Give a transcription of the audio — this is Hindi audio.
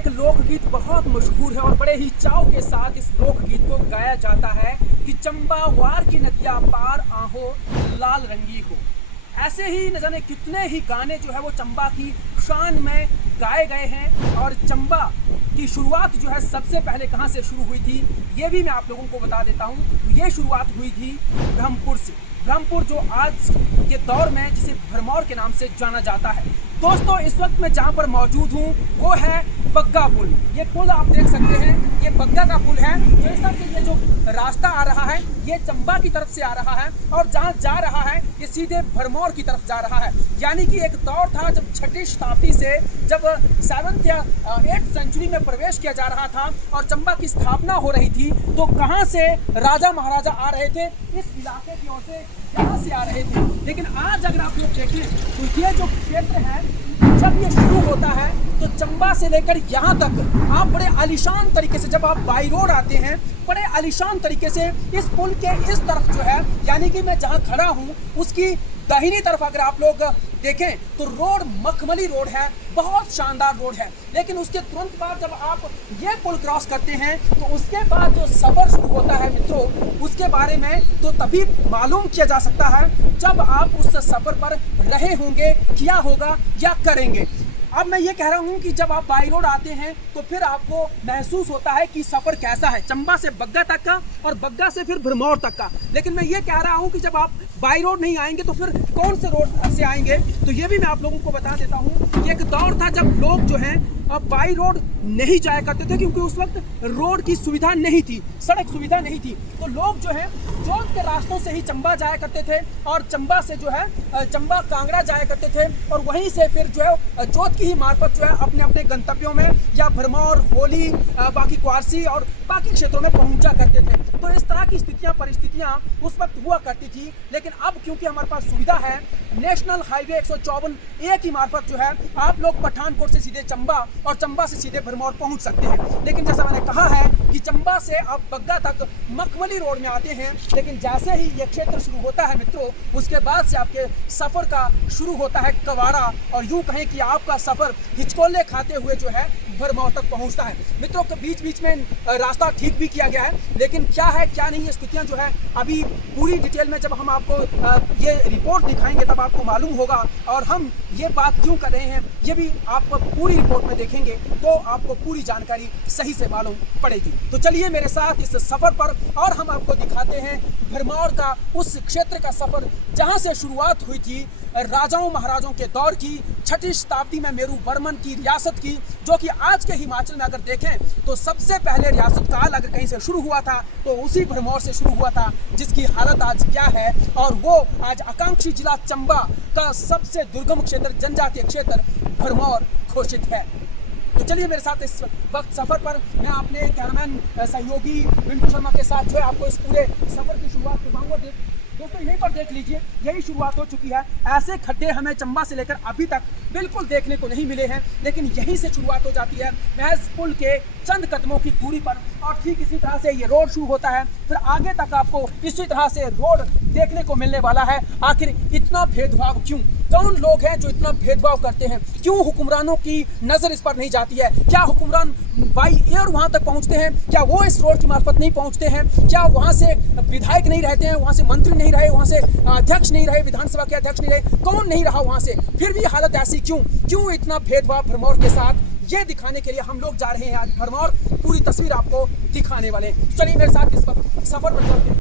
एक लोकगीत बहुत मशहूर है और बड़े ही चाव के साथ इस लोकगीत को गाया जाता है कि चंबा वार की नदियाँ पार आहो लाल रंगी हो। ऐसे ही न जाने कितने ही गाने जो है वो चंबा की शान में गाए गए हैं। और चंबा की शुरुआत जो है सबसे पहले कहाँ से शुरू हुई थी ये भी मैं आप लोगों को बता देता हूँ। तो ये शुरुआत हुई थी ब्रह्मपुर से। ब्रह्मपुर जो आज के दौर में जिसे भरमौर के नाम से जाना जाता है। दोस्तों इस वक्त मैं जहाँ पर मौजूद हूँ वो है बग्गा पुल। ये पुल आप देख सकते हैं, ये बग्गा का पुल है। तो इस तरह से ये जो रास्ता आ रहा है ये चंबा की तरफ से आ रहा है और जहाँ जा रहा है ये सीधे भरमौर की तरफ जा रहा है। यानी कि एक दौर था जब 6वीं शताब्दी से जब 7th या 8th सेंचुरी में प्रवेश किया जा रहा था और चंबा की स्थापना हो रही थी, तो कहाँ से राजा महाराजा आ रहे थे, इस इलाके की ओर से यहाँ से आ रहे थे। लेकिन आज अगर आप लोग देखें तो ये जो क्षेत्र है जब ये शुरू होता है तो चंबा से लेकर यहाँ तक आप बड़े आलीशान तरीके से जब आप बाई रोड आते हैं बड़े आलीशान तरीके से इस पुल के इस तरफ जो है यानी कि मैं जहाँ खड़ा हूँ उसकी दाहिनी तरफ अगर आप लोग देखें तो रोड मखमली रोड है, बहुत शानदार रोड है। लेकिन उसके तुरंत बाद जब आप ये पुल क्रॉस करते हैं तो उसके बाद जो सफ़र शुरू होता है मित्रों, उसके बारे में तो तभी मालूम किया जा सकता है जब आप उस सफ़र पर रहे होंगे, किया होगा या करेंगे। अब मैं ये कह रहा हूँ कि जब आप बाई रोड आते हैं तो फिर आपको महसूस होता है कि सफ़र कैसा है चंबा से बग्गा तक का और बग्गा से फिर भरमौर तक का। लेकिन मैं ये कह रहा हूँ कि जब आप बाई रोड नहीं आएंगे तो फिर कौन से रोड से आएंगे, तो ये भी मैं आप लोगों को बता देता हूँ कि एक दौर था जब लोग जो हैं बाई रोड नहीं जाया करते थे क्योंकि उस वक्त रोड की सुविधा नहीं थी, सड़क सुविधा नहीं थी। तो लोग जो है जोत के रास्तों से ही चंबा जाया करते थे और चंबा से जो है चंबा कांगड़ा जाया करते थे और वहीं से फिर जो है जोत की ही मार्फत जो है अपने अपने गंतव्यों में या भरमौर, होली, बाकी क्वारसी और बाकी क्षेत्रों में पहुंचा करते थे। तो इस तरह की परिस्थितियां उस वक्त हुआ करती थी। लेकिन अब क्योंकि हमारे पास सुविधा है नेशनल हाईवे 154A की मार्फत जो है आप लोग पठानकोट से सीधे चंबा और चंबा से सीधे भरमौर पहुंच सकते हैं। लेकिन जैसा मैंने कहा है कि चंबा से आप बग्गा तक मखमली रोड में आते हैं, लेकिन जैसे ही ये क्षेत्र शुरू होता है मित्रों उसके बाद से आपके सफ़र का शुरू होता है कवाड़ा और यूँ कहें कि आपका सफ़र हिचकोले खाते हुए जो है भरमौर तक पहुंचता है। मित्रों के बीच बीच में रास्ता ठीक भी किया गया है, लेकिन क्या है क्या नहीं ये स्थितियां जो है अभी पूरी डिटेल में जब हम आपको ये रिपोर्ट दिखाएंगे तब आपको मालूम होगा। और हम ये बात क्यों कर रहे हैं ये भी आप पूरी रिपोर्ट में देखेंगे तो आपको पूरी जानकारी सही से मालूम पड़ेगी। तो चलिए मेरे साथ इस सफ़र पर और हम आपको दिखाते हैं भरमौर का उस क्षेत्र का सफ़र जहाँ से शुरुआत हुई थी राजाओं महाराजों के दौर की 6वीं शताब्दी में मेरू वर्मन की रियासत की, जो कि आज के हिमाचल में अगर देखें तो सबसे पहले रियासत काल अगर कहीं से शुरू हुआ था तो उसी भरमौर से शुरू हुआ था, जिसकी हालत आज क्या है। और वो आज आकांक्षी जिला चंबा का सबसे दुर्गम क्षेत्र जनजातीय क्षेत्र भरमौर घोषित है। तो चलिए मेरे साथ इस वक्त सफ़र पर मैं अपने कैमरामैन सहयोगी पिंटू शर्मा के साथ जो है आपको इस पूरे सफ़र की शुरुआत करवाऊंगा। दोस्तों यहीं पर देख लीजिए यही शुरुआत हो चुकी है। ऐसे खड्डे हमें चंबा से लेकर अभी तक बिल्कुल देखने को नहीं मिले हैं, लेकिन यहीं से शुरुआत हो जाती है महज पुल के चंद कदमों की दूरी पर। और ठीक इसी तरह से ये रोड शुरू होता है, फिर आगे तक आपको इसी तरह से रोड देखने को मिलने वाला है। आखिर इतना भेदभाव क्यों? कौन लोग हैं जो इतना भेदभाव करते हैं? क्यों हुक्मरानों की नज़र इस पर नहीं जाती है? क्या हुक्मरान बाई एयर वहाँ तक पहुँचते हैं? क्या वो इस रोड की मार्फत नहीं पहुँचते हैं? क्या वहाँ से विधायक नहीं रहते हैं, वहाँ से मंत्री नहीं रहे, वहाँ से अध्यक्ष नहीं रहे, विधानसभा के अध्यक्ष नहीं रहे, कौन नहीं रहा वहाँ से? फिर भी हालत ऐसी क्यों? क्यों इतना भेदभाव भरमौर के साथ? ये दिखाने के लिए हम लोग जा रहे हैं आज भरमौर, पूरी तस्वीर आपको दिखाने वाले हैं। चलिए मेरे साथ इस वक्त सफ़र पर चलते हैं।